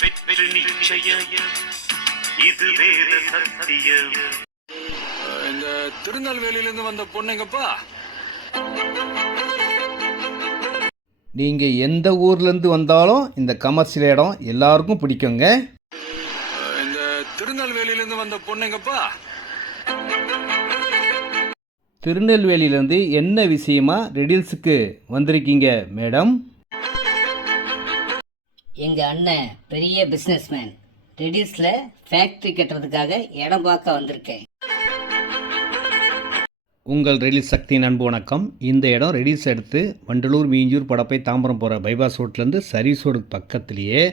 வெற்றி நிச்சயம், இது வேத சத்தியம். இந்த திருநெல்வேலியிலிருந்து வந்த பொண்ணுங்கப்பா. நீங்கள் எந்த ஊர்லேருந்து வந்தாலும் இந்த கமர்ஷியல் இடம் எல்லாருக்கும் பிடிக்குங்க. இந்த திருநெல்வேலியிலிருந்து வந்த பொண்ணுங்கப்பா. திருநெல்வேலியிலேருந்து என்ன விஷயமா ரெடில்ஸுக்கு வந்திருக்கீங்க மேடம்? எங்கள் அண்ணன் பெரிய பிஸ்னஸ்மேன், ரெடில்ஸில் ஃபேக்ட்ரி கட்டுறதுக்காக இடம் பார்க்க வந்திருக்கேன். உங்கள் ரெடில்ஸ் சக்தியின் அன்பு வணக்கம். இந்த இடம் ரெடில்ஸ் எடுத்து வண்டலூர், மீஞ்சூர், படப்பை, தாம்பரம் போகிற பைபாஸ் ரோட்லேருந்து சர்வீஸ் ரோடு பக்கத்துலேயே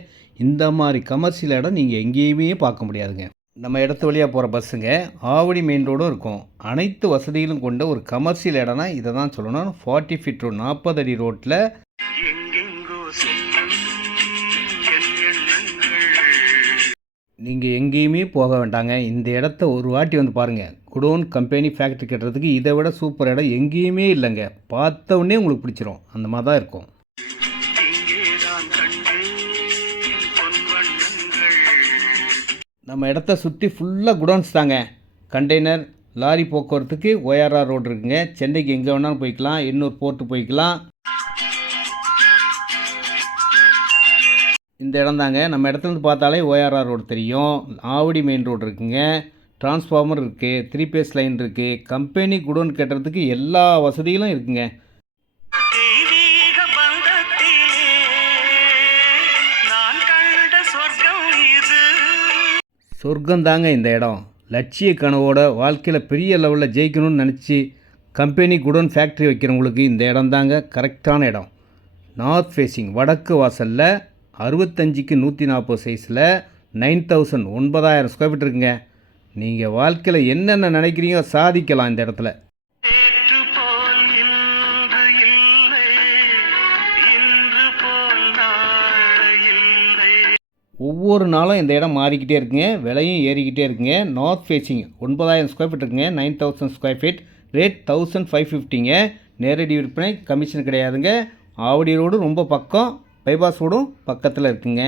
இந்த மாதிரி கமர்ஷியல் இடம் நீங்கள் எங்கேயுமே பார்க்க முடியாதுங்க. நம்ம இடத்து வழியாக போகிற பஸ்ஸுங்க ஆவடி மெயின் ரோடும் இருக்கும். அனைத்து வசதிகளும் கொண்ட ஒரு கமர்ஷியல் இடம்னா இதை தான் சொல்லணும். 40 ஃபீட் ரோட், 40 அடி ரோட்டில் நீங்கள் எங்கேயுமே போக வேண்டாங்க. இந்த இடத்த ஒரு வாட்டி வந்து பாருங்கள். குடோன் கம்பெனி ஃபேக்ட்ரி கட்டுறதுக்கு இதை விட சூப்பர் இடம் எங்கேயுமே இல்லைங்க. பார்த்த உடனே உங்களுக்கு பிடிச்சிரும். அந்த மாதிரி தான் இருக்கும். நம்ம இடத்த சுற்றி ஃபுல்லாக குடோன்ஸ் தாங்க. கண்டெய்னர், லாரி போக்குவரத்துக்கு ORR ரோடு இருக்குங்க. சென்னைக்கு எங்கே வேணாலும் போய்க்கலாம். எண்ணூர் போர்ட்டு போய்க்கலாம். இந்த இடம் தாங்க. நம்ம இடத்துலேருந்து பார்த்தாலே ORR ரோடு தெரியும். ஆவடி மெயின் ரோடு இருக்குங்க. டிரான்ஸ்ஃபார்மர் இருக்குது, 3 பேஸ் லைன் இருக்குது. கம்பெனி குடோன் கட்டுறதுக்கு எல்லா வசதிகளும் இருக்குங்க. சொர்க்கம் தாங்க இந்த இடம். லட்சிய கனவோட வாழ்க்கையில் பெரிய லெவலில் ஜெயிக்கணும்னு நினச்சி கம்பெனி குடோன் ஃபேக்ட்ரி வைக்கிறவங்களுக்கு இந்த இடம் தாங்க கரெக்டான இடம். நார்த் ஃபேஸிங், வடக்கு வாசலில் 65க்கு 140 சைஸில் 9000 9000 ஸ்கொயர் ஃபீட் இருக்குங்க. நீங்கள் வாழ்க்கையில் என்னென்ன நினைக்கிறீங்க சாதிக்கலாம் இந்த இடத்துல. ஒவ்வொரு நாளும் இந்த இடம் மாறிக்கிட்டே இருக்குங்க. விலையும் ஏறிக்கிட்டே இருக்குங்க. நார்த் ஃபேஸிங் 9000 ஸ்கொயர் ஃபீட் இருக்குங்க. 9000 ஸ்கொயர் ஃபீட், ரேட் 1550ங்க. நேரடி விற்பனை, கமிஷன் கிடையாதுங்க. ஆவடி ரோடு ரொம்ப பக்கம், பைபாஸ் ரோடும் பக்கத்தில் இருக்குங்க.